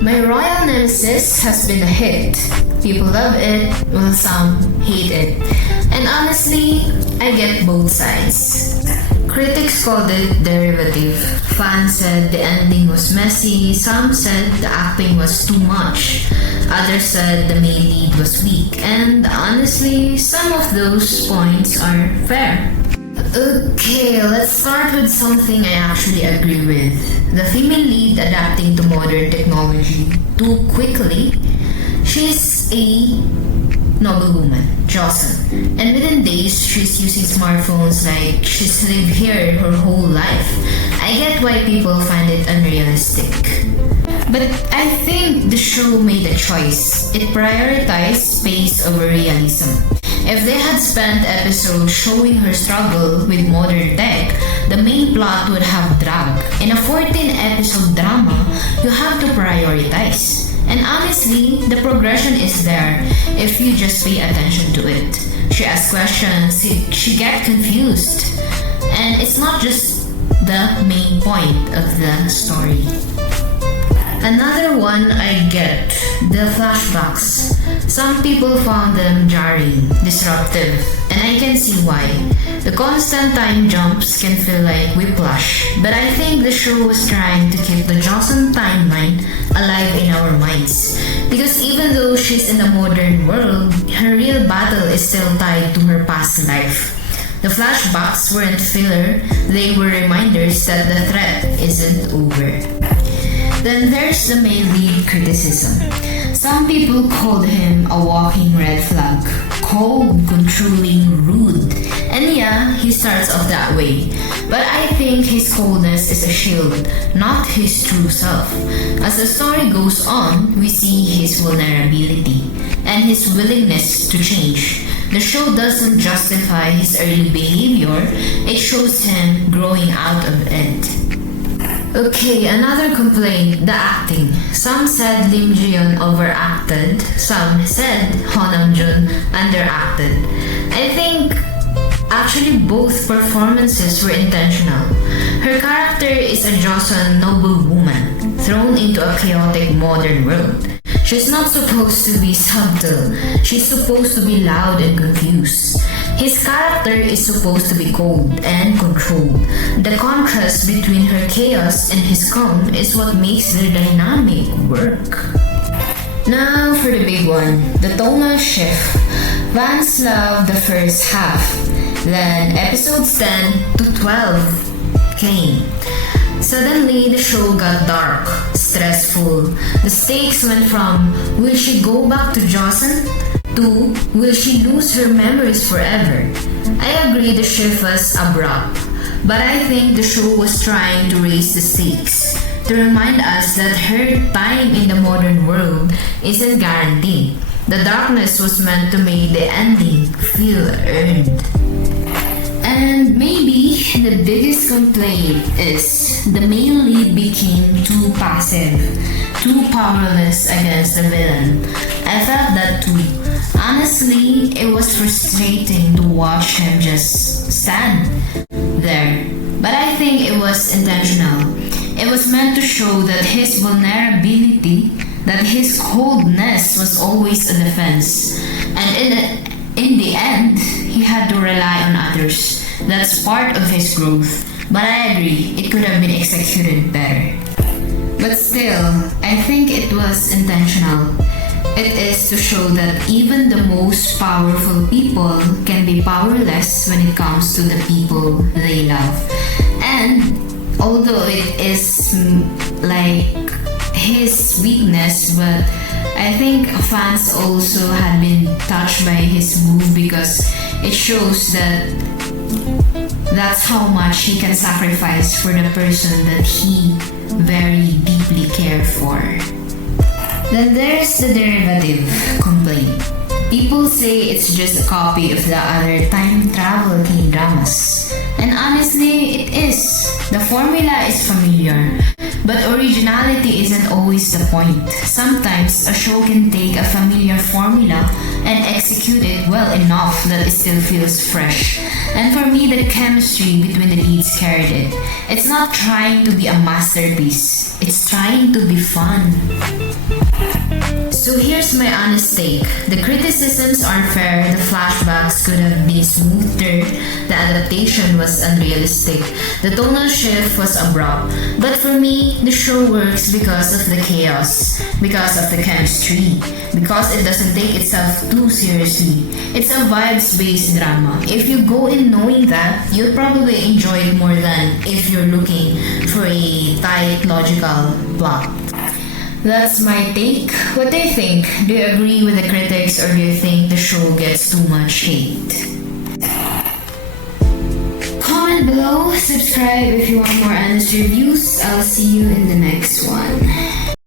My Royal Nemesis has been a hit. People love it, while some hate it. And honestly, I get both sides. Critics called it derivative. Fans said the ending was messy, some said the acting was too much. Others said the main lead was weak, and honestly, some of those points are fair. Okay, let's start with something I actually agree with. The female lead adapting to modern technology too quickly. She's a noblewoman, Jocelyn, and within days she's using smartphones like she's lived here her whole life. I get why people find it unrealistic. But I think the show made a choice. It prioritized space over realism. If they had spent episodes showing her struggle with modern tech, the main plot would have dragged. In a 14-episode drama, you have to prioritize. And honestly, the progression is there if you just pay attention to it. She asks questions, she gets confused. And it's not just the main point of the story. Another one I get, the flashbacks. Some people found them jarring, disruptive, and I can see why. The constant time jumps can feel like whiplash, but I think the show was trying to keep the Jocelyn timeline alive in our minds. Because even though she's in the modern world, her real battle is still tied to her past life. The flashbacks weren't filler, they were reminders that the threat isn't over. Then there's the male lead criticism. Some people called him a walking red flag, cold, controlling, rude. And yeah, he starts off that way. But I think his coldness is a shield, not his true self. As the story goes on, we see his vulnerability and his willingness to change. The show doesn't justify his early behavior, it shows him growing out of it. Okay, another complaint, the acting. Some said Ji-yeon overacted, some said Nam-jun underacted. I think actually both performances were intentional. Her character is a Joseon noblewoman thrown into a chaotic modern world. She's not supposed to be subtle, she's supposed to be loud and confused. His character is supposed to be cold and controlled. The contrast between her chaos and his calm is what makes their dynamic work. Now for the big one, the tonal shift. Fans loved the first half, then episodes 10 to 12 came. Suddenly, the show got dark, stressful. The stakes went from, will she go back to Joseon? To, will she lose her memories forever? I agree the shift was abrupt, but I think the show was trying to raise the stakes, to remind us that her time in the modern world isn't guaranteed. The darkness was meant to make the ending feel earned. And maybe the biggest complaint is the male lead became too passive, too powerless against the villain. I felt that too. Honestly, it was frustrating to watch him just stand there. But I think it was intentional. It was meant to show that his vulnerability, that his coldness was always a defense. And in the end, he had to rely on others. That's part of his growth. But I agree, it could have been executed better. But still, I think it was intentional. It is to show that even the most powerful people can be powerless when it comes to the people they love. And although it is like his weakness, but I think fans also had been touched by his move because it shows that that's how much he can sacrifice for the person that he very deeply cared for. Then there's the derivative complaint. People say it's just a copy of the other time travel K-dramas. And honestly, it is. The formula is familiar. But originality isn't always the point. Sometimes a show can take a familiar formula and execute it well enough that it still feels fresh. And for me, the chemistry between the leads carried it. It's not trying to be a masterpiece. It's trying to be fun. So here's my honest take. The criticisms are fair, the flashbacks could have been smoother, the adaptation was unrealistic, the tonal shift was abrupt. But for me, the show works because of the chaos, because of the chemistry, because it doesn't take itself too seriously. It's a vibes-based drama. If you go in knowing that, you'll probably enjoy it more than if you're looking for a tight, logical plot. That's my take. What do you think? Do you agree with the critics or do you think the show gets too much hate? Comment below, subscribe if you want more honest reviews. I'll see you in the next one.